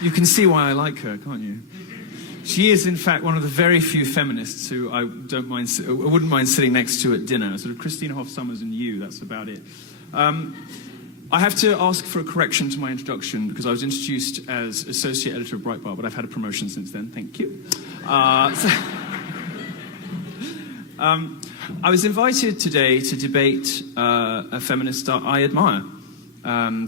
You can see why I like her, can't you? She is, in fact, one of the very few feminists who I wouldn't mind sitting next to at dinner. Sort of Christina Hoff Sommers and you, that's about it. I have to ask for a correction to my introduction because I was introduced as associate editor of Breitbart, but I've had a promotion since then. Thank you. I was invited today to debate a feminist I admire.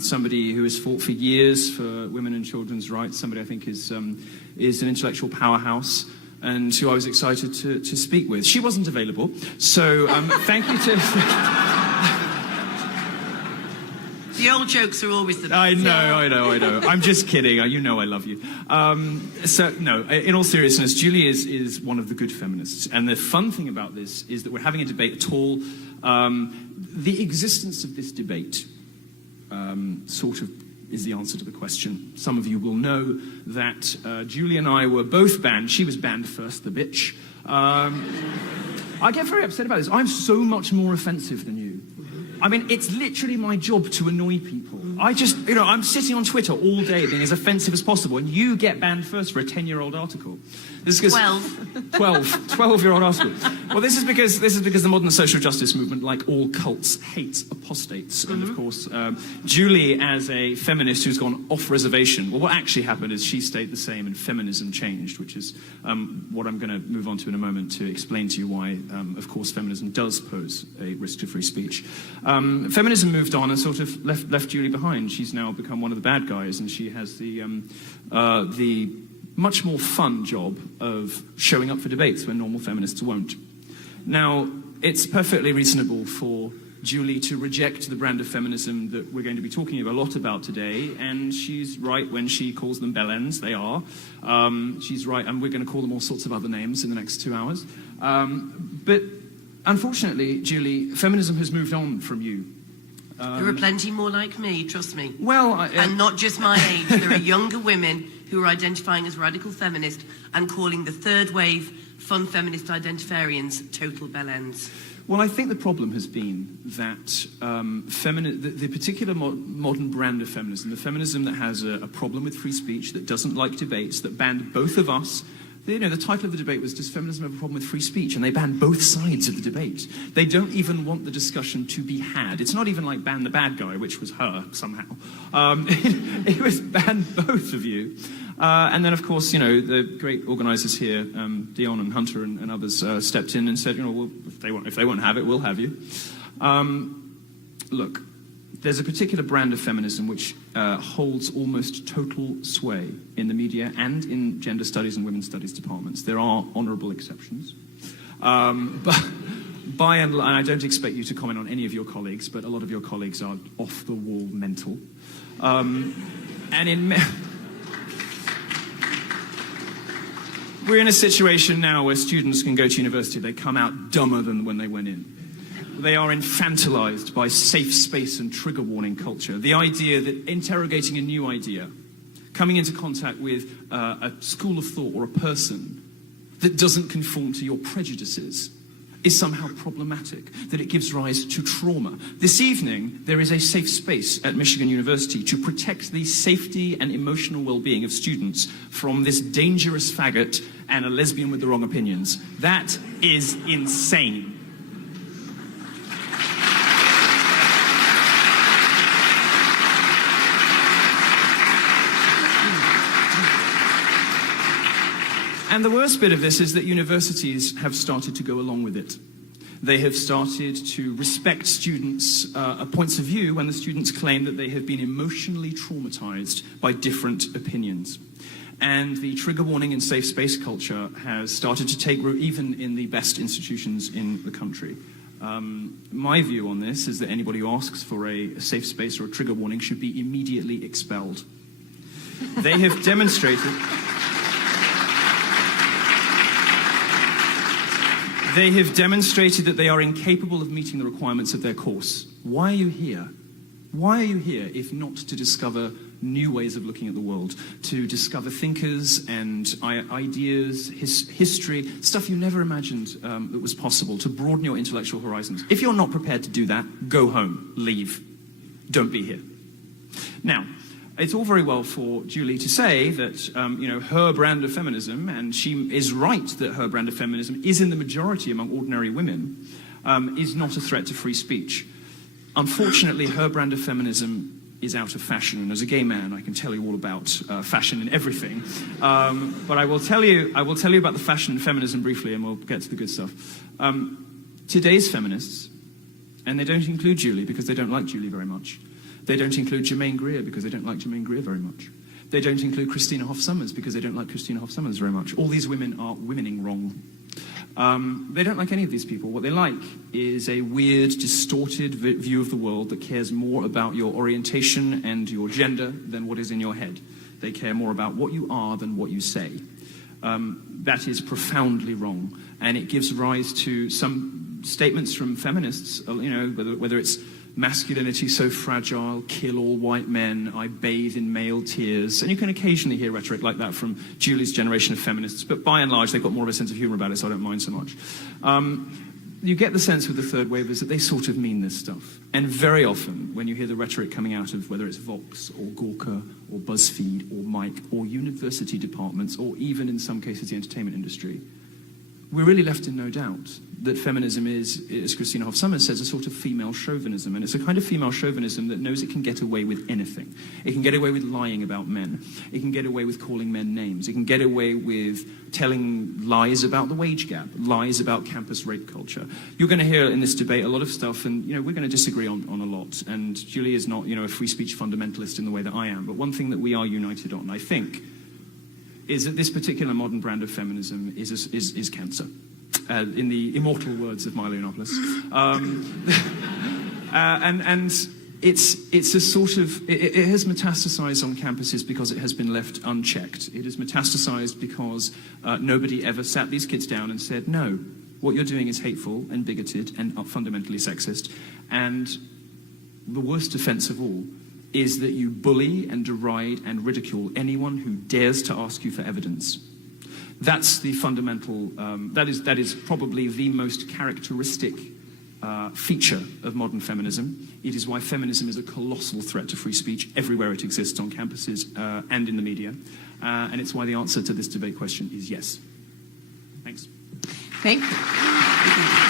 Somebody who has fought for years for women and children's rights, somebody I think is an intellectual powerhouse, and who I was excited to speak with. She wasn't available, so thank you to... The old jokes are always the best. I know. I'm just kidding. You know I love you. No, in all seriousness, Julie is one of the good feminists. And the fun thing about this is that we're having a debate at all. The existence of this debate sort of is the answer to the question. Some of you will know that Julie and I were both banned. She was banned first, the bitch. I get very upset about this. I'm so much more offensive than you. I mean, it's literally my job to annoy people. I'm sitting on Twitter all day being as offensive as possible, and you get banned first for a 10-year-old article. This is 12-year-old article. Well, this is because the modern social justice movement, like all cults, hates apostates. And of course, Julie, as a feminist who's gone off reservation, well, what actually happened is she stayed the same and feminism changed, which is what I'm going to move on to in a moment to explain to you why, of course, feminism does pose a risk to free speech. Feminism moved on and sort of left Julie behind. She's now become one of the bad guys, and she has the much more fun job of showing up for debates when normal feminists won't. Now, it's perfectly reasonable for Julie to reject the brand of feminism that we're going to be talking a lot about today, and she's right when she calls them bellends. They are. She's right, and we're going to call them all sorts of other names in the next 2 hours. But unfortunately, Julie, feminism has moved on from you. There are plenty more like me, trust me. Well, and not just my age. There are younger women who are identifying as radical feminist and calling the third wave fun feminist identitarians total bellends. Well, I think the problem has been that the particular modern brand of feminism, the feminism that has a problem with free speech, that doesn't like debates, that banned both of us. The title of the debate was, does feminism have a problem with free speech? And they banned both sides of the debate. They don't even want the discussion to be had. It's not even like ban the bad guy, which was her, somehow. It was ban both of you. And then, of course, the great organisers here, Dion and Hunter and others, stepped in and said, well, if they won't have it, we'll have you. Look, there's a particular brand of feminism which holds almost total sway in the media and in gender studies and women's studies departments. There are honourable exceptions. But by and large, I don't expect you to comment on any of your colleagues, but a lot of your colleagues are off-the-wall mental. We're in a situation now where students can go to university, they come out dumber than when they went in. They are infantilized by safe space and trigger warning culture. The idea that interrogating a new idea, coming into contact with a school of thought or a person that doesn't conform to your prejudices is somehow problematic, that it gives rise to trauma. This evening, there is a safe space at Michigan University to protect the safety and emotional well-being of students from this dangerous faggot and a lesbian with the wrong opinions. That is insane. And the worst bit of this is that universities have started to go along with it. They have started to respect students' points of view when the students claim that they have been emotionally traumatized by different opinions. And the trigger warning and safe space culture has started to take root even in the best institutions in the country. My view on this is that anybody who asks for a safe space or a trigger warning should be immediately expelled. They have demonstrated... They have demonstrated that they are incapable of meeting the requirements of their course. Why are you here? Why are you here if not to discover new ways of looking at the world, to discover thinkers and ideas, history, stuff you never imagined that was possible, to broaden your intellectual horizons? If you're not prepared to do that, go home, leave. Don't be here. Now, it's all very well for Julie to say that, her brand of feminism, and she is right that her brand of feminism is in the majority among ordinary women, is not a threat to free speech. Unfortunately, her brand of feminism is out of fashion, and as a gay man, I can tell you all about fashion and everything. But I will tell you about the fashion and feminism briefly, and we'll get to the good stuff. Today's feminists, and they don't include Julie because they don't like Julie very much. They don't include Germaine Greer because they don't like Germaine Greer very much. They don't include Christina Hoff Sommers because they don't like Christina Hoff Sommers very much. All these women are womening wrong. They don't like any of these people. What they like is a weird, distorted view of the world that cares more about your orientation and your gender than what is in your head. They care more about what you are than what you say. That is profoundly wrong, and it gives rise to some statements from feminists, whether it's masculinity so fragile, kill all white men, I bathe in male tears. And you can occasionally hear rhetoric like that from Julie's generation of feminists, but by and large they've got more of a sense of humor about it, so I don't mind so much. You get the sense with the third wavers that they sort of mean this stuff. And very often, when you hear the rhetoric coming out of whether it's Vox or Gawker or BuzzFeed or Mike or university departments or even in some cases the entertainment industry, we're really left in no doubt that feminism is, as Christina Hoff Sommers says, a sort of female chauvinism. And it's a kind of female chauvinism that knows it can get away with anything. It can get away with lying about men. It can get away with calling men names. It can get away with telling lies about the wage gap, lies about campus rape culture. You're going to hear in this debate a lot of stuff, and we're going to disagree on a lot. And Julie is not a free speech fundamentalist in the way that I am. But one thing that we are united on, I think, is that this particular modern brand of feminism is cancer, in the immortal words of Milo Yiannopoulos. And it's a sort of, it has metastasized on campuses because it has been left unchecked. It has metastasized because nobody ever sat these kids down and said, no, what you're doing is hateful and bigoted and fundamentally sexist. And the worst offense of all is that you bully and deride and ridicule anyone who dares to ask you for evidence. That's the fundamental, that is probably the most characteristic feature of modern feminism. It is why feminism is a colossal threat to free speech everywhere it exists, on campuses and in the media. And it's why the answer to this debate question is yes. Thanks. Thank you.